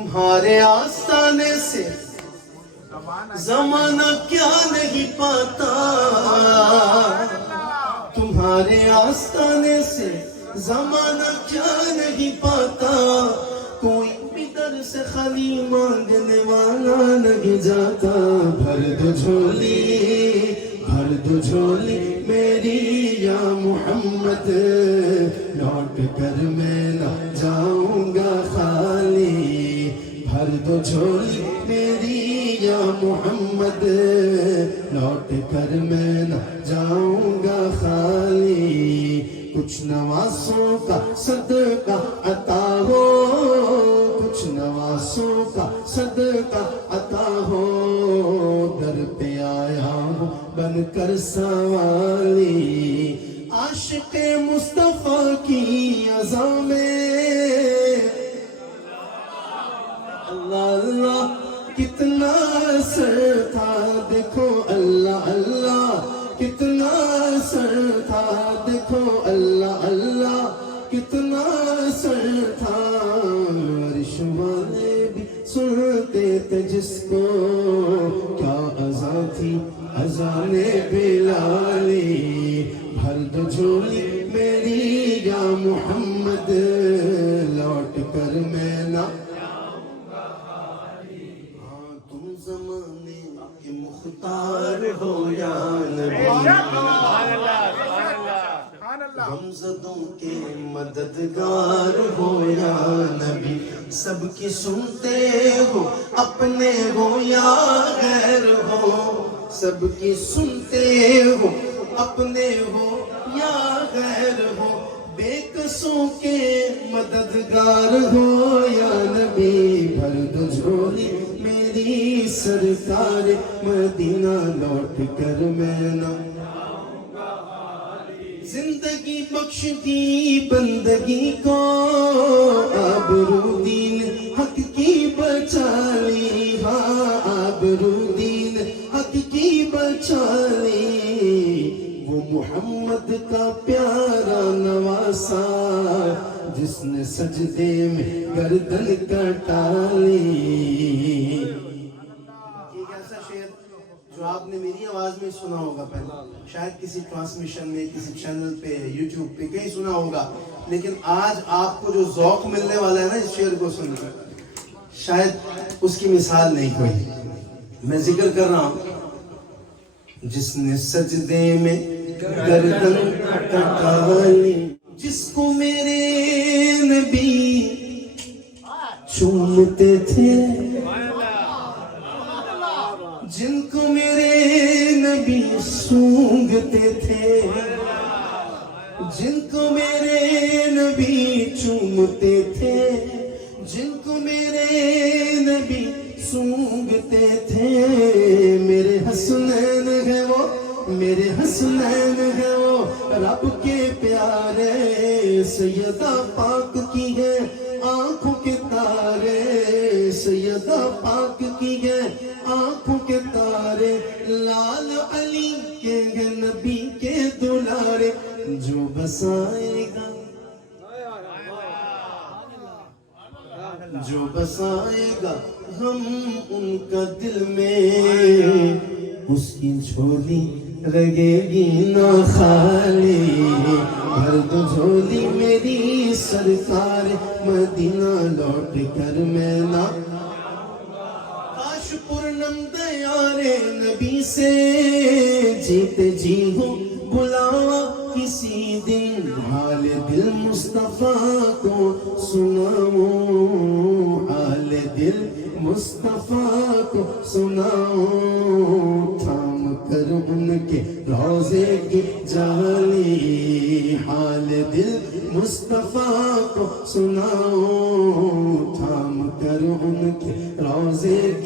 تمہارے آستانے سے زمانہ کیا نہیں پاتا، تمہارے آستانے سے زمانہ کیا نہیں پاتا، کوئی بھی در سے خالی مانگنے والا نہیں جاتا، بھر دو جھولی میری یا محمد، لوٹ کر میں نہ جاؤں گا خالی، بھر دو جھولی میری یا محمد، لوٹ کر میں نہ جاؤں گا خالی، کچھ نواسوں کا صدقہ عطا ہو، کچھ نواسوں کا صدقہ عطا ہو، در پہ آیا ہوں بن کر سوالی، عاشق مصطفیٰ کی عزا میں اللہ اللہ کتنا اثر تھا، دیکھو اللہ اللہ کتنا اثر تھا، دیکھو اللہ اللہ کتنا اثر تھا، عرش والے بھی سنتے تھے جس کو، کیا اذان تھی اذان بلالی، بھر دو جھولی میری یا محمد، لوٹ کر میں نہ تم زمانے کے مختار ہو یا نبی، غمزدوں کے مددگار ہو یا نبی، سب کی سنتے ہو اپنے ہو یا غیر ہو، سب کی سنتے ہو اپنے ہو یا غیر ہو، بے قصوں کے مددگار ہو یا نبی، بھر دو جھولی میری سرکار مدینہ، لوٹ کر میں نہ زندگی بخش دی بندگی کو، آبرو دین حق کی بچا لی، ہاں آبرو دین حق کی بچا لی، وہ محمد کا پیارا نواسا جس نے سجدے میں گردن کٹا لی، جو آپ نے میری آواز میں سنا ہوگا پہلے، شاید کسی ٹرانسمیشن میں کسی چینل پہ یوٹیوب پہ کہیں سنا ہوگا، لیکن آج آپ کو جو ذوق ملنے والا ہے نا اس شعر کو سن کر، شاید اس کی مثال نہیں کوئی۔ میں ذکر کر رہا ہوں جس نے سجدے میں گردن کٹا لی، جس کو میرے نبی چومتے تھے، جن کو میرے نبی سونگتے تھے، جن کو میرے نبی چومتے تھے، جن کو میرے نبی سونگتے تھے، میرے حسنین ہے وہ، میرے حسنین ہے وہ، رب کے پیارے، سیدہ پاک کی ہے آنکھوں کے تارے، سیدہ پاک کی ہے آنکھوں کے تارے، لال علی کے نبی کے دلارے، جو بسائے گا جو بسائے گا ہم ان کا دل میں، اس کی جھولی لگے گی نہ خالی، بھر دو جھولی میری سرکار مدینہ، لوٹ کر میں نہ کاش پورنم دیارے نبی سے جیتے جی ہو بلاوا کسی دن، حال دل مصطفیٰ کو سناؤں، حال دل مصطفیٰ کو سناؤں، تھام کر ان کے روضے کی جالی، حال دل مصطفیٰ کو سناؤں، تھام کر ان کے روضے کی